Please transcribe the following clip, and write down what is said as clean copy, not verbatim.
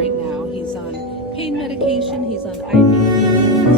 right now. He's on pain medication, he's on IV fluid,